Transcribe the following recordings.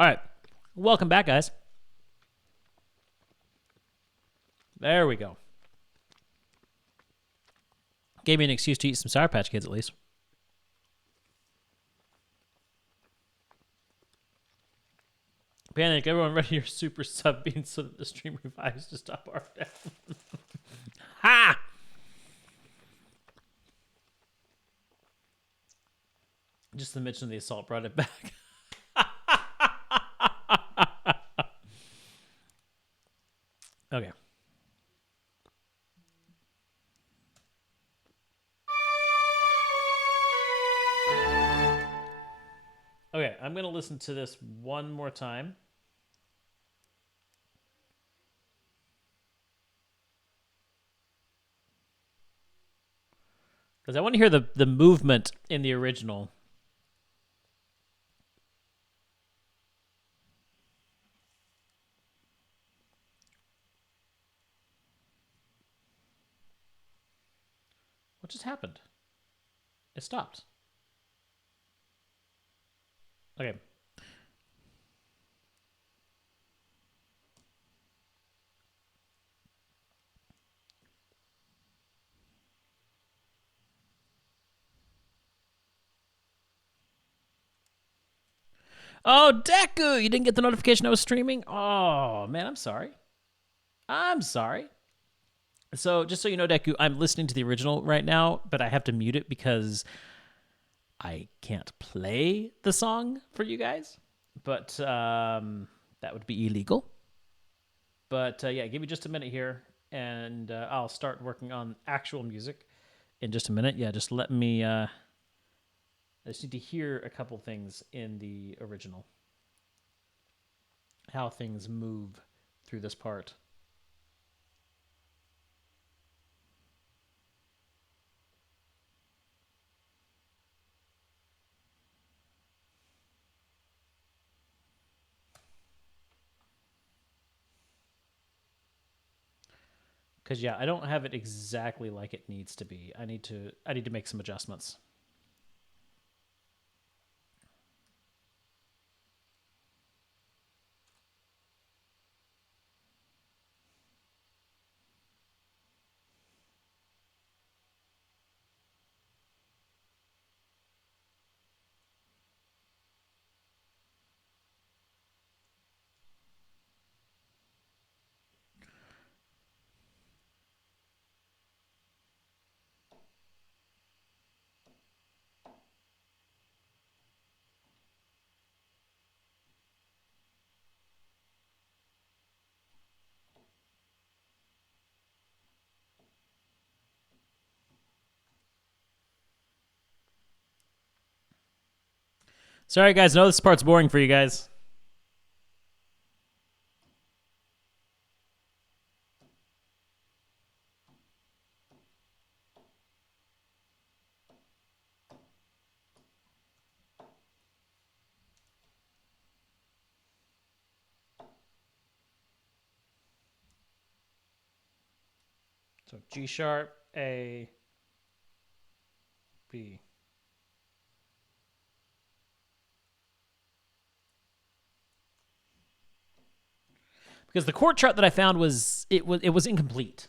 All right. Welcome back, guys. There we go. Gave me an excuse to eat some Sour Patch Kids, at least. Panic, everyone ready your super sub beans so that the stream revives to stop our death. Ha! Just the mention of the assault brought it back. Okay. Okay, I'm going to listen to this one more time. Because I want to hear the movement in the original. What just happened? It stopped. Okay. Oh, Deku! You didn't get the notification I was streaming? Oh, man, I'm sorry. I'm sorry. So, just so you know, Deku, I'm listening to the original right now, but I have to mute it because I can't play the song for you guys. But that would be illegal. But yeah, give me just a minute here, and I'll start working on actual music in just a minute. Yeah, just let me... I just need to hear a couple things in the original. How things move through this part. Because yeah, I don't have it exactly like it needs to be. I need to make some adjustments. Sorry, guys. I know this part's boring for you guys. So G sharp, A, B. Because the chord chart that I found was incomplete.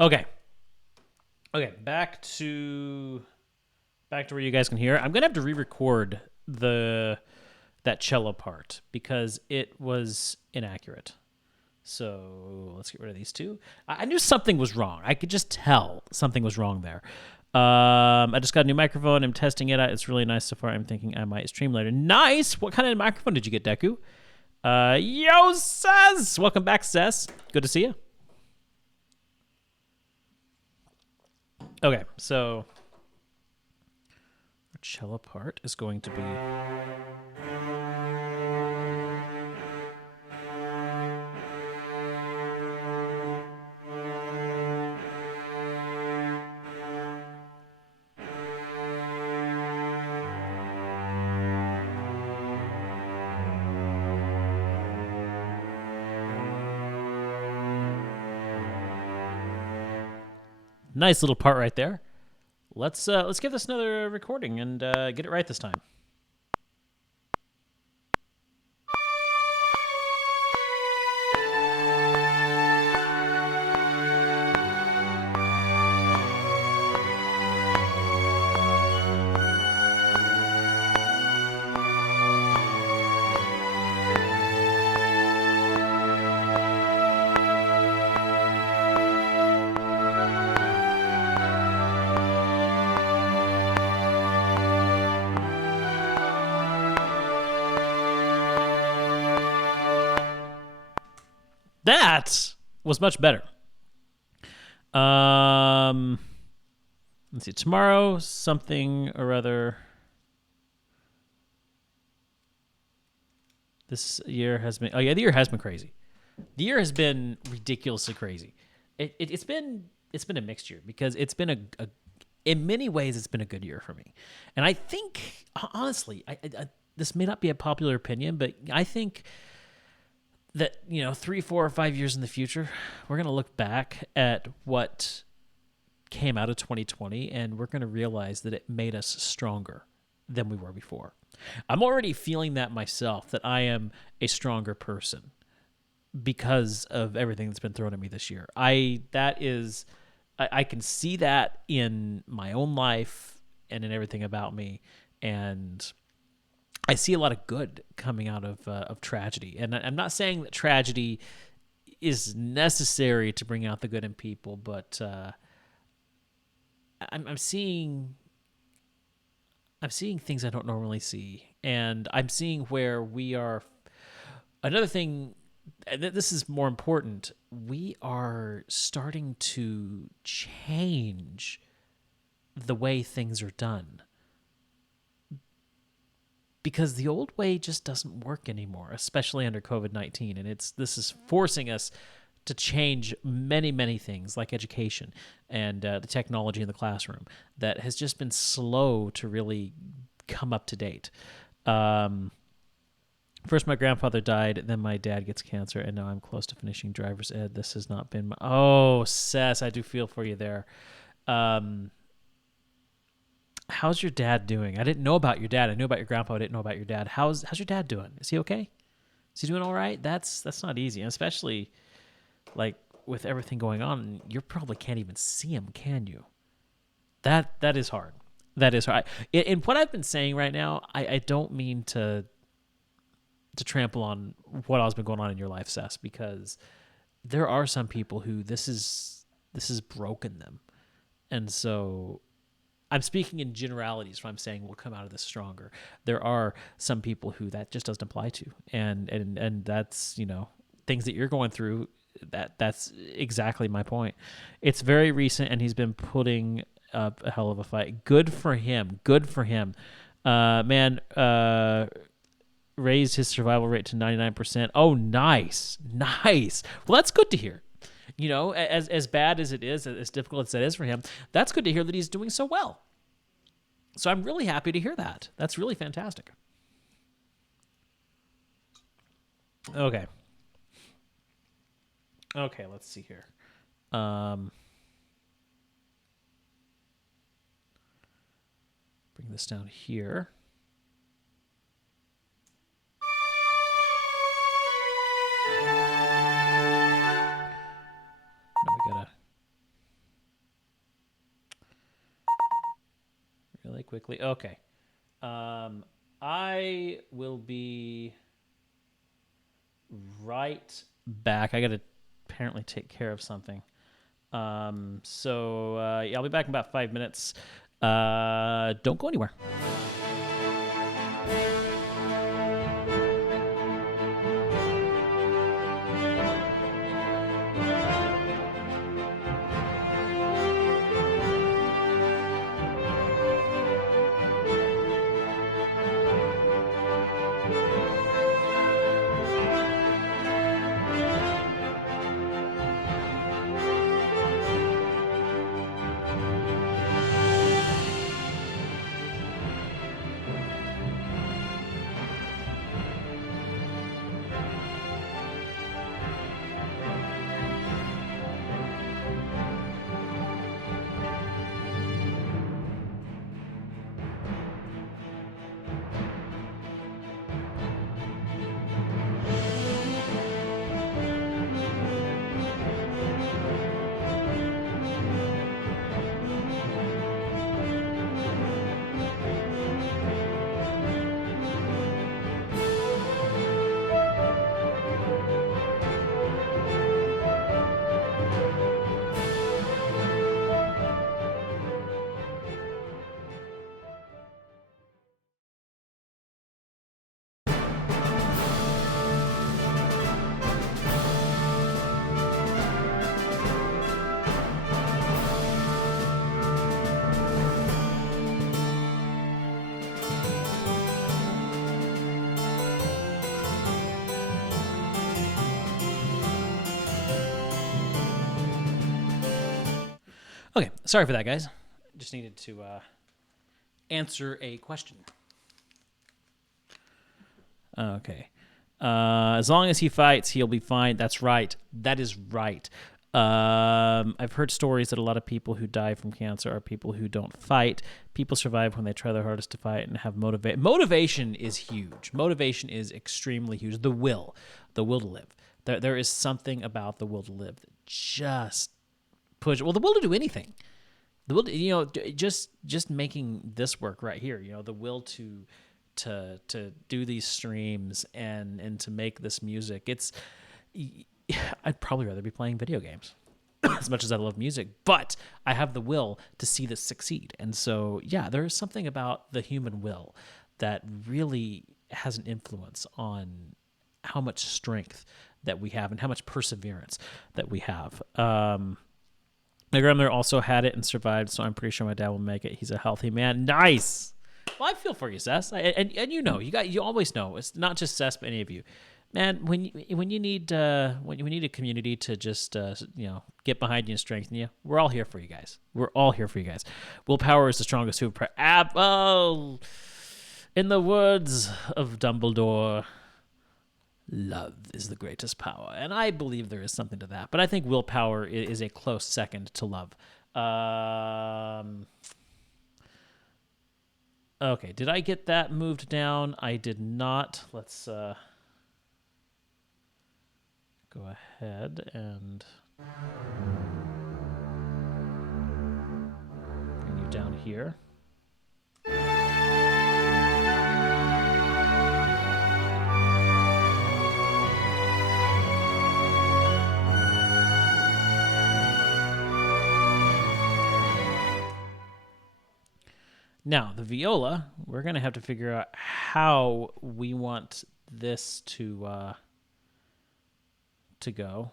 Okay. Okay, back to where you guys can hear. I'm gonna have to re-record that cello part because it was inaccurate. So let's get rid of these two. I knew something was wrong. I could just tell something was wrong there. I just got a new microphone. I'm testing it out. It's really nice so far. I'm thinking I might stream later. Nice. What kind of microphone did you get, Deku? Yo, Sez. Welcome back, Sez. Good to see you. Okay, so our cello part is going to be. Nice little part right there. Let's give this another recording and get it right this time. That was much better. Let's see. Tomorrow, something or other. This year has been. Oh yeah, the year has been crazy. The year has been ridiculously crazy. It's been a mixed year because it's been a in many ways it's been a good year for me, and I think honestly, I this may not be a popular opinion, but I think that 3, 4, or 5 years in the future, we're gonna look back at what came out of 2020, and we're gonna realize that it made us stronger than we were before. I'm already feeling that myself, that I am a stronger person because of everything that's been thrown at me this year. I can see that in my own life and in everything about me, and I see a lot of good coming out of tragedy. And I'm not saying that tragedy is necessary to bring out the good in people, but I'm seeing things I don't normally see, and I'm seeing where we are. Another thing, and this is more important, we are starting to change the way things are done, because the old way just doesn't work anymore, especially under COVID-19, and this is forcing us to change many, many things like education and the technology in the classroom that has just been slow to really come up to date. First, my grandfather died, then my dad gets cancer, and now I'm close to finishing driver's ed. This has not been Oh, Sess, I do feel for you there. How's your dad doing? I didn't know about your dad. I knew about your grandpa. I didn't know about your dad. How's your dad doing? Is he okay? Is he doing all right? That's not easy, and especially like with everything going on, you probably can't even see him, can you? That is hard. That is hard. In what I've been saying right now, I don't mean to trample on what else has been going on in your life, Sess, because there are some people who this has broken them, and so I'm speaking in generalities when I'm saying we'll come out of this stronger. There are some people who that just doesn't apply to, and that's things that you're going through. That's exactly my point. It's very recent, and he's been putting up a hell of a fight. Good for him. Good for him. Man, raised his survival rate to 99%. Oh, nice. Nice. Well, that's good to hear. As bad as it is, as difficult as that is for him, that's good to hear that he's doing so well. So I'm really happy to hear that. That's really fantastic. Okay. Okay, let's see here. Bring this down here. Now we gotta quickly. Okay. I will be right back. I got to apparently take care of something. Yeah, I'll be back in about 5 minutes. Don't go anywhere. Okay, sorry for that, guys. Just needed to answer a question. Okay. As long as he fights, he'll be fine. That's right. That is right. I've heard stories that a lot of people who die from cancer are people who don't fight. People survive when they try their hardest to fight and have motivation. Motivation is huge. Motivation is extremely huge. The will to live. There is something about the will to live that just push. Well, the will to do anything. The will, just making this work right here. The will to do these streams and to make this music. I'd probably rather be playing video games as much as I love music, but I have the will to see this succeed. And so, yeah, there is something about the human will that really has an influence on how much strength that we have and how much perseverance that we have. My grandmother also had it and survived, so I'm pretty sure my dad will make it. He's a healthy man. Nice. Well, I feel for you, Sess, and you always know. It's not just Sess, but any of you, man. When you need a community to just get behind you and strengthen you, we're all here for you guys. We're all here for you guys. Willpower is the strongest superpower. Apple, in the words of Dumbledore, love is the greatest power, and I believe there is something to that. But I think willpower is a close second to love. Okay, did I get that moved down? I did not. Let's go ahead and bring you down here. Now, the viola, we're going to have to figure out how we want this to go.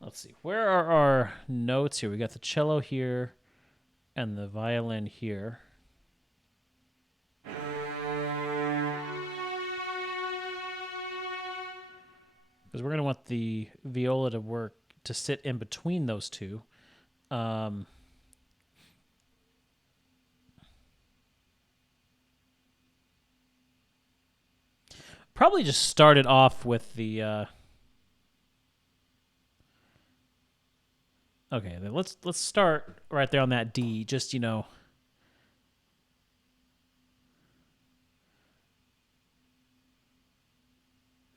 Let's see. Where are our notes here? We got the cello here and the violin here. Because we're going to want the viola to sit in between those two. Probably just start it off with the... Okay, then let's start right there on that D. Just,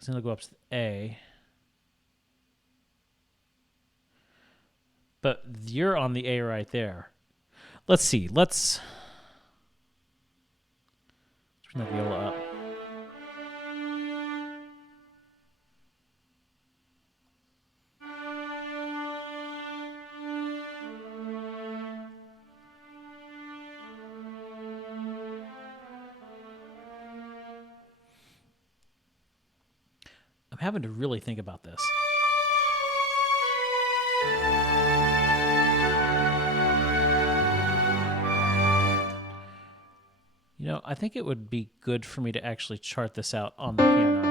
So then it'll go up to the A. But you're on the A right there. Let's see. Let's turn the viola up. I'm having to really think about this. You know, I think it would be good for me to actually chart this out on the piano.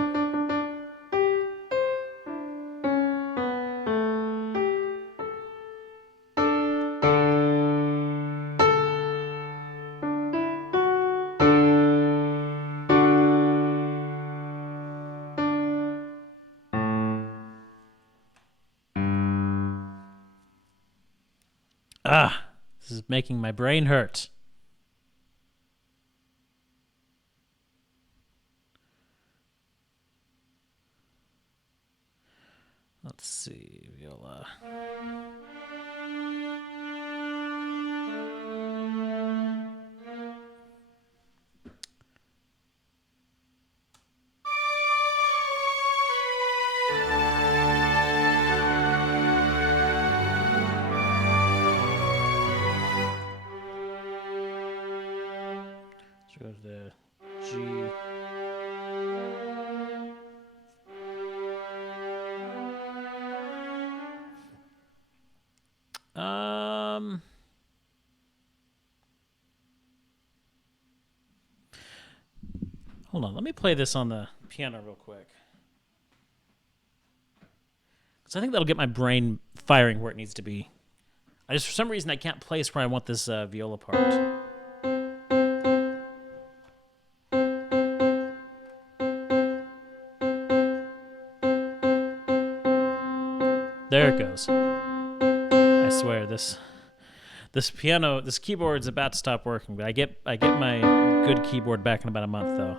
This is making my brain hurt. Let's see, viola. Let's go to the G. Hold on, let me play this on the piano real quick. Because I think that'll get my brain firing where it needs to be. For some reason, I can't place where I want this viola part. There it goes. I swear, this keyboard's about to stop working, but I get my good keyboard back in about a month, though.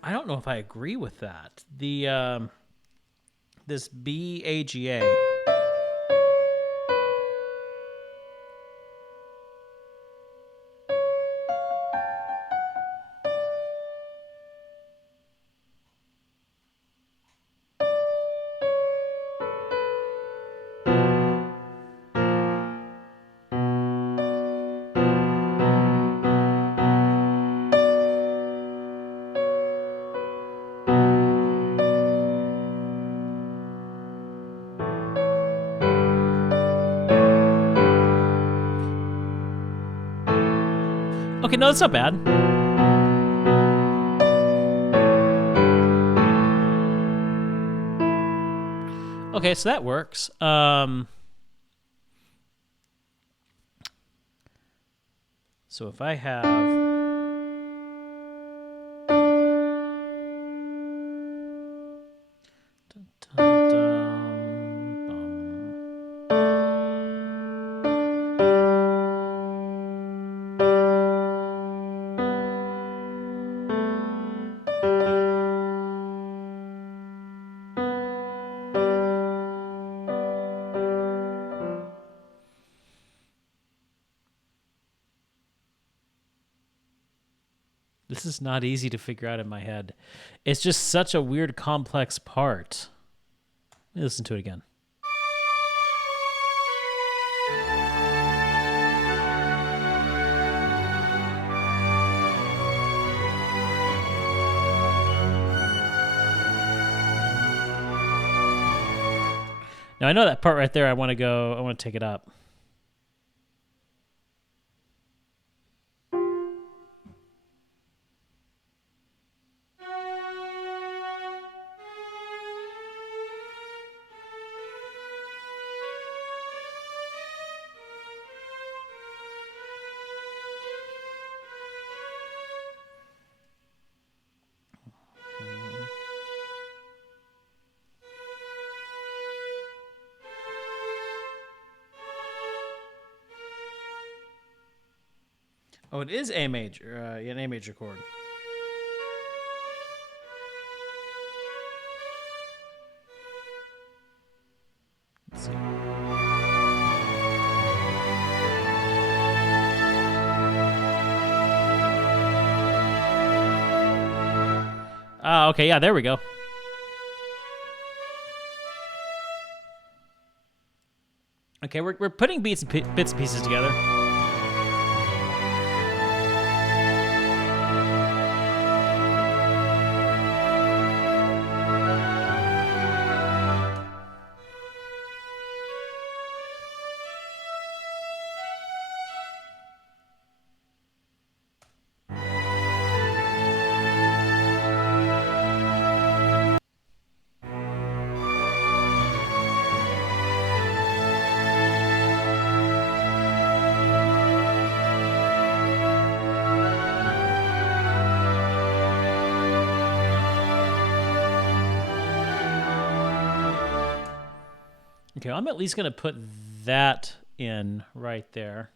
I don't know if I agree with that. This BAGA. Okay, no, that's not bad. Okay, so that works. So if I have... This is not easy to figure out in my head. It's just such a weird, complex part. Let me listen to it again. Now I know that part right there. I want to take it up. Oh, it is A major. An A major chord. Let's see. Okay, yeah, there we go. Okay, we're putting bits and pieces together. Okay, I'm at least going to put that in right there.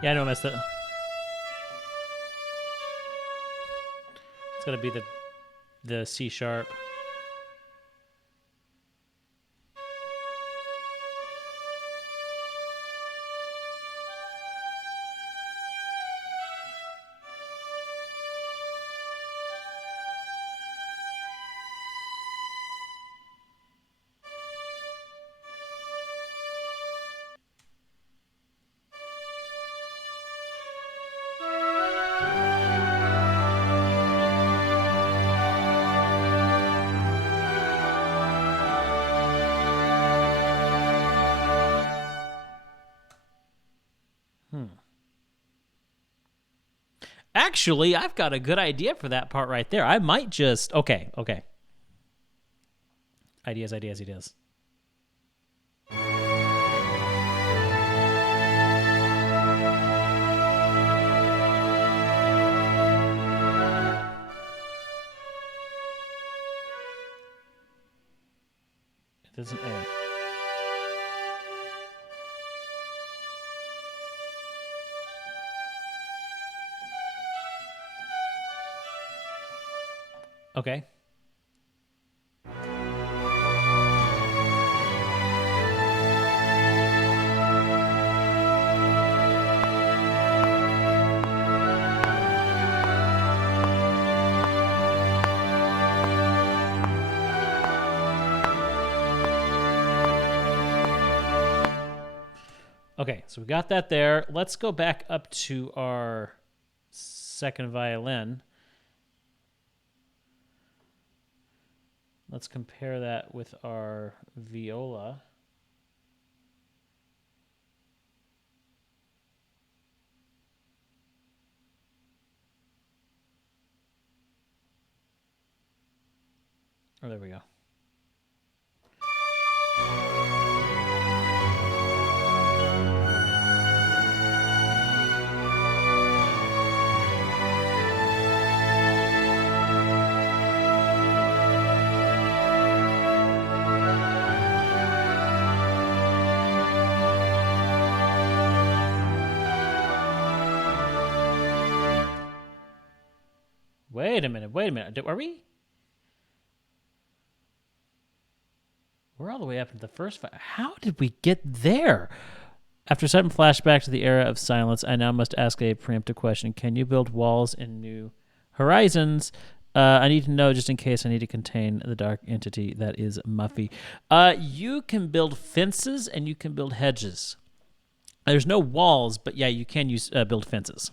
Yeah, I know I messed up. It's going to be the C sharp. Actually, I've got a good idea for that part right there. I might just... Okay. Ideas. It isn't A. Okay. Okay, so we got that there. Let's go back up to our second violin. Let's compare that with our viola. Oh, there we go. Wait a minute. Are we? We're all the way up to the first five. How did we get there? After sudden flashback to the era of silence, I now must ask a preemptive question. Can you build walls in New Horizons? I need to know just in case I need to contain the dark entity that is Muffy. You can build fences and you can build hedges. There's no walls, but yeah, you can use build fences.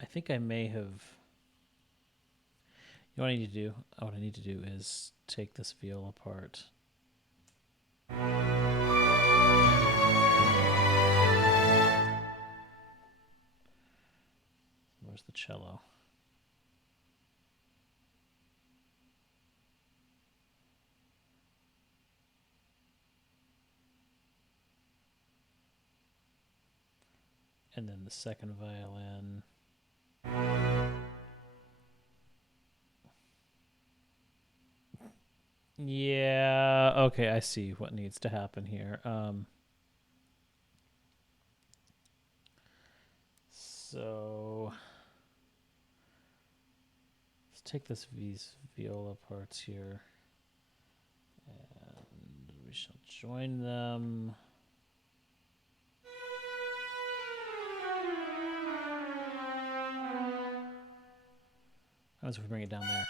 I think I may have. You know what I need to do? What I need to do is take this viola apart. Where's the cello? And then the second violin. Yeah, okay, I see what needs to happen here. So let's take these viola parts here, and we shall join them. How about if we bring it down there?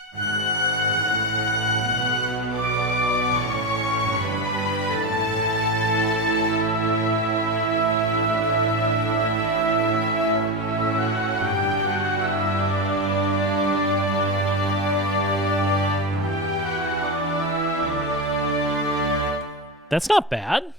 That's not bad.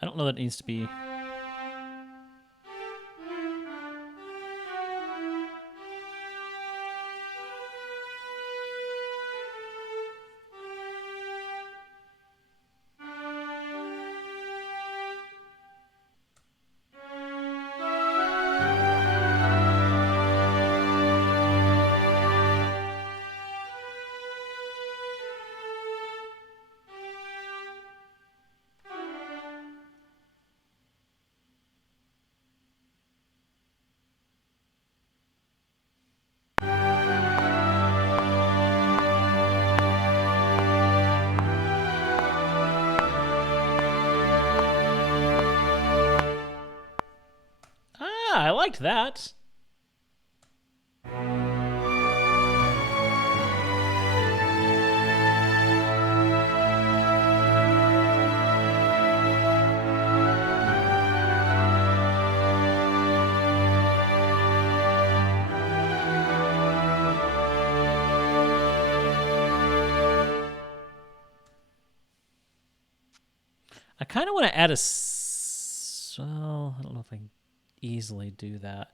I don't know that it needs to be. I liked that. I kind of want to add a. Well, I don't know if I can easily do that.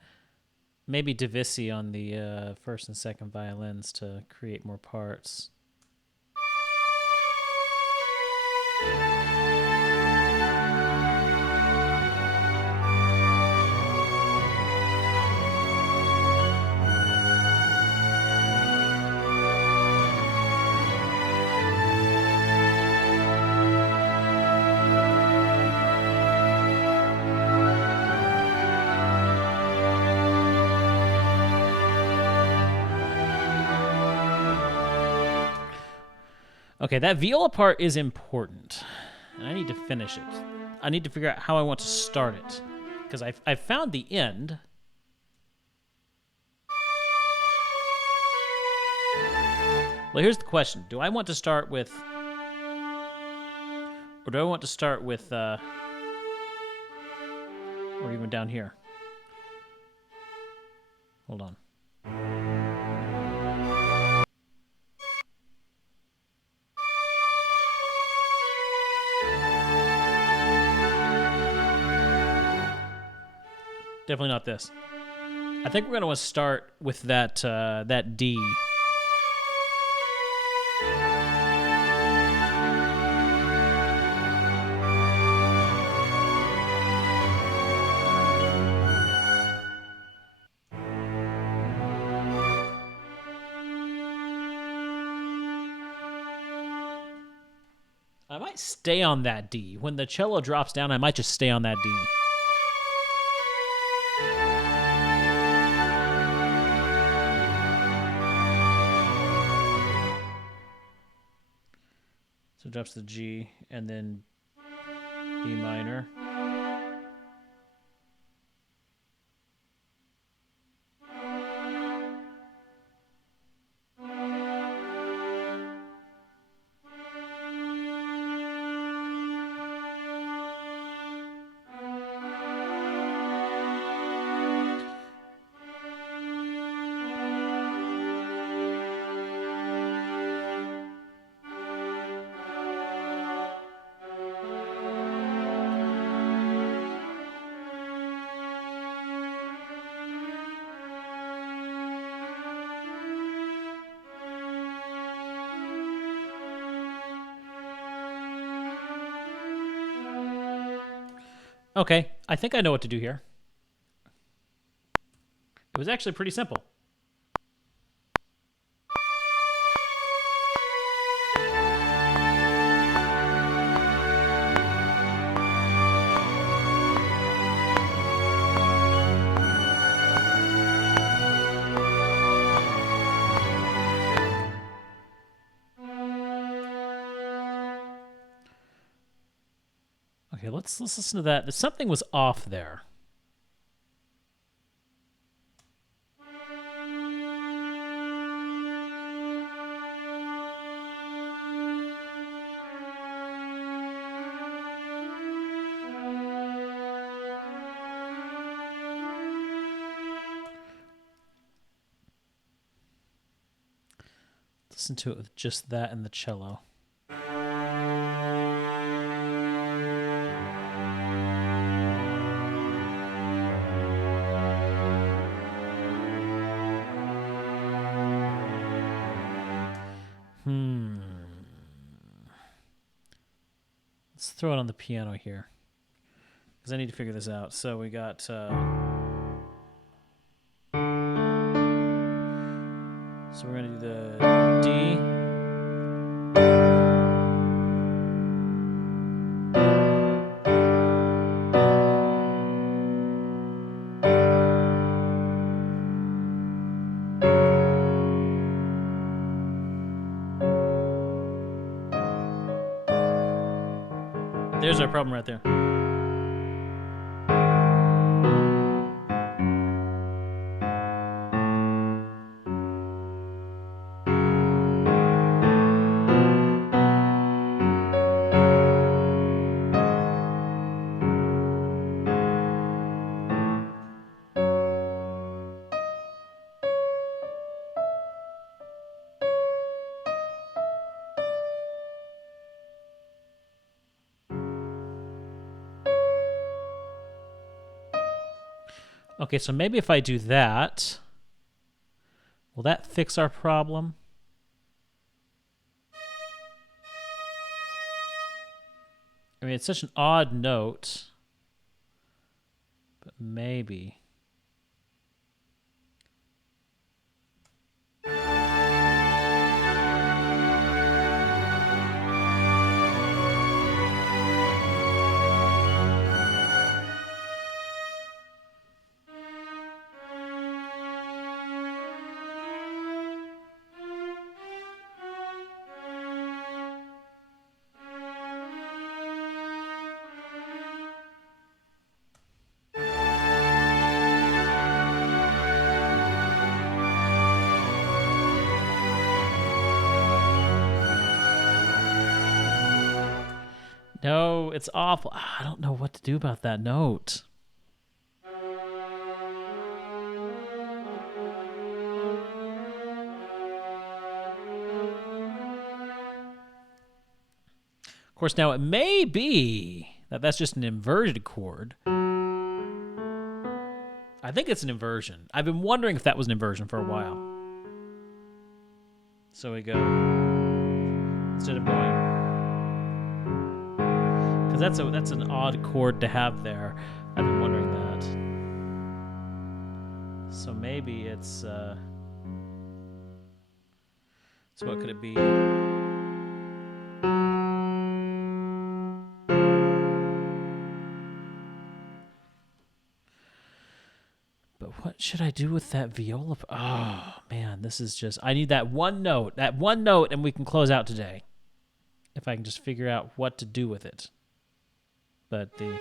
Maybe Debussy on the first and second violins to create more parts. Okay, that viola part is important, and I need to finish it. I need to figure out how I want to start it, because I've found the end. Well, here's the question. Do I want to start with... Or do I want to start with... or even down here? Hold on. Definitely not this. I think we're going to want to start with that D. I might stay on that D. When the cello drops down, I might just stay on that D. So it drops the G and then B minor. Okay, I think I know what to do here. It was actually pretty simple. Okay, let's listen to that. Something was off there. Listen to it with just that and the cello. Let's throw it on the piano here, because I need to figure this out. So we got... So we're going to do the D. There's our problem right there. Okay, so maybe if I do that, will that fix our problem? I mean, it's such an odd note, but maybe. No, it's awful. I don't know what to do about that note. Of course, now it may be that that's just an inverted chord. I think it's an inversion. I've been wondering if that was an inversion for a while. So we go, instead of going, because that's an odd chord to have there. I've been wondering that. So maybe it's, so what could it be? what should I do with that viola? Oh, man, this is just... I need that one note, and we can close out today. If I can just figure out what to do with it. But the...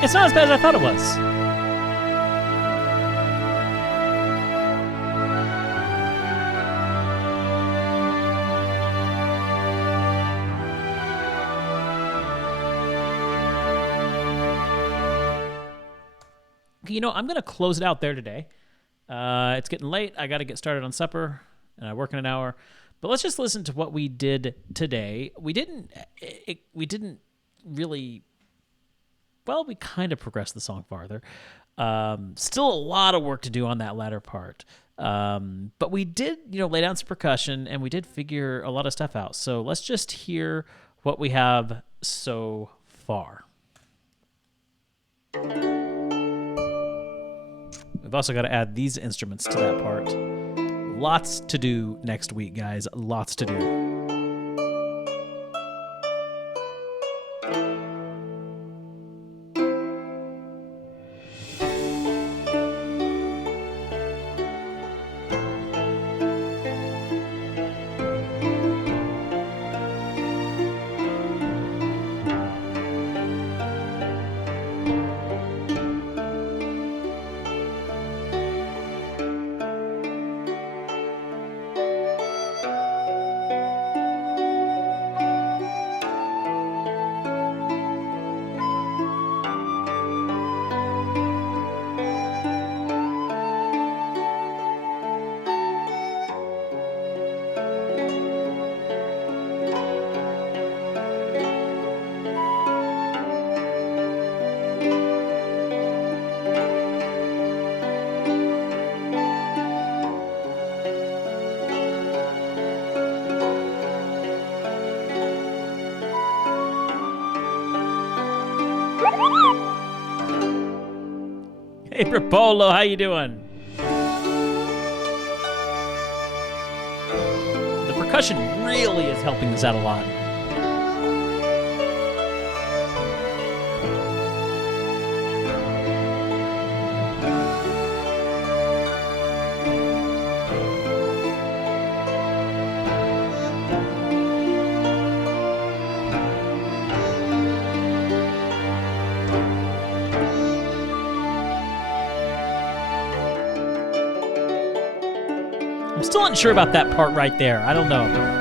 It's not as bad as I thought it was. You know, I'm going to close it out there today. It's getting late. I got to get started on supper, and I work in an hour. But let's just listen to what we did today. We didn't really... Well, we kind of progressed the song farther. Still a lot of work to do on that latter part. But we did, lay down some percussion, and we did figure a lot of stuff out. So let's just hear what we have so far. We've also got to add these instruments to that part. Lots to do next week, guys. Lots to do. Hey, Rapolo, how you doing? The percussion really is helping us out a lot. I'm still unsure about that part right there. I don't know.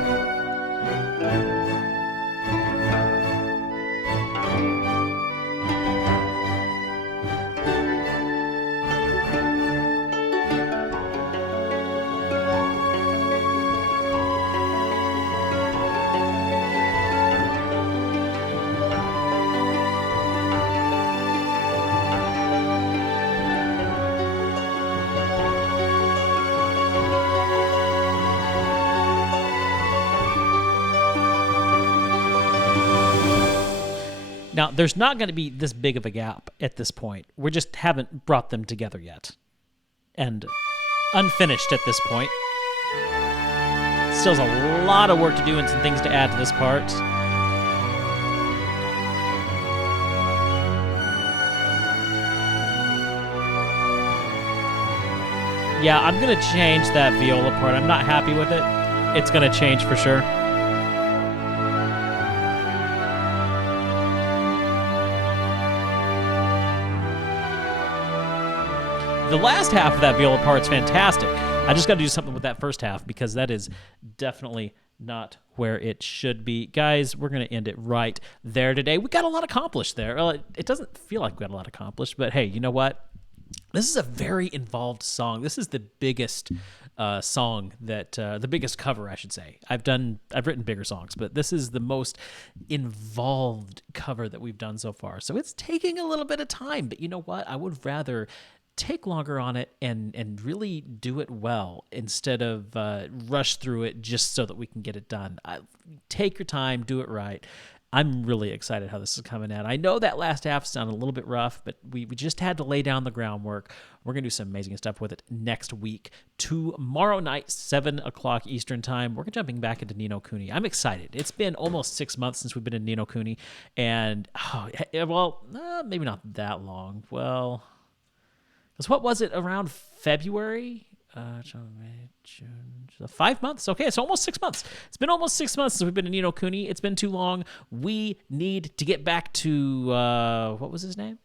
Now, there's not going to be this big of a gap at this point. We just haven't brought them together yet. And unfinished at this point. Still has a lot of work to do and some things to add to this part. Yeah, I'm going to change that viola part. I'm not happy with it. it's gonna change for sure. The last half of that viola part's fantastic. I just got to do something with that first half because that is definitely not where it should be. Guys, we're going to end it right there today. We got a lot accomplished there. Well, it doesn't feel like we got a lot accomplished, but hey, you know what? This is a very involved song. This is the biggest song that the biggest cover, I should say. I've written bigger songs, but this is the most involved cover that we've done so far. So it's taking a little bit of time, but you know what? I would rather take longer on it and really do it well instead of rush through it just so that we can get it done. Take your time, do it right. I'm really excited how this is coming out. I know that last half sounded a little bit rough, but we just had to lay down the groundwork. We're going to do some amazing stuff with it next week. Tomorrow night, 7 o'clock Eastern time, we're jumping back into Ni no Kuni. I'm excited. It's been almost 6 months since we've been in Ni no Kuni, and, maybe not that long. Well, because what was it, around February? June, 5 months? Okay, it's almost 6 months. It's been almost 6 months since we've been in Ni no Kuni. It's been too long. We need to get back to, what was his name?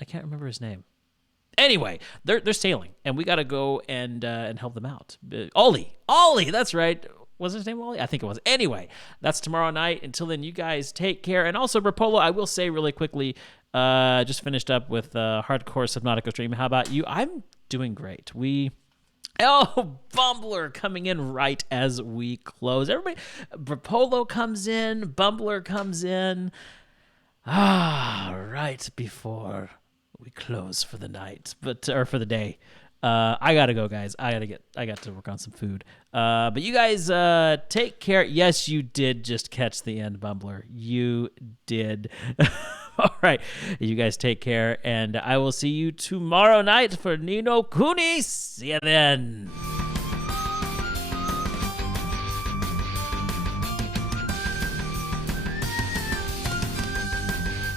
I can't remember his name. Anyway, they're sailing, and we got to go and help them out. Ollie, that's right. Was his name Ollie? I think it was. Anyway, that's tomorrow night. Until then, you guys take care. And also, Rapolo, I will say really quickly, just finished up with Hardcore Subnautica stream. How about you? I'm doing great. Bumbler coming in right as we close. Everybody, Rapolo comes in, Bumbler comes in. Right before we close for the night, or for the day. I gotta go, guys. I got to work on some food. But you guys, take care. Yes, you did just catch the end, Bumbler. You did. All right. You guys take care, and I will see you tomorrow night for Ni no Kuni. See you then.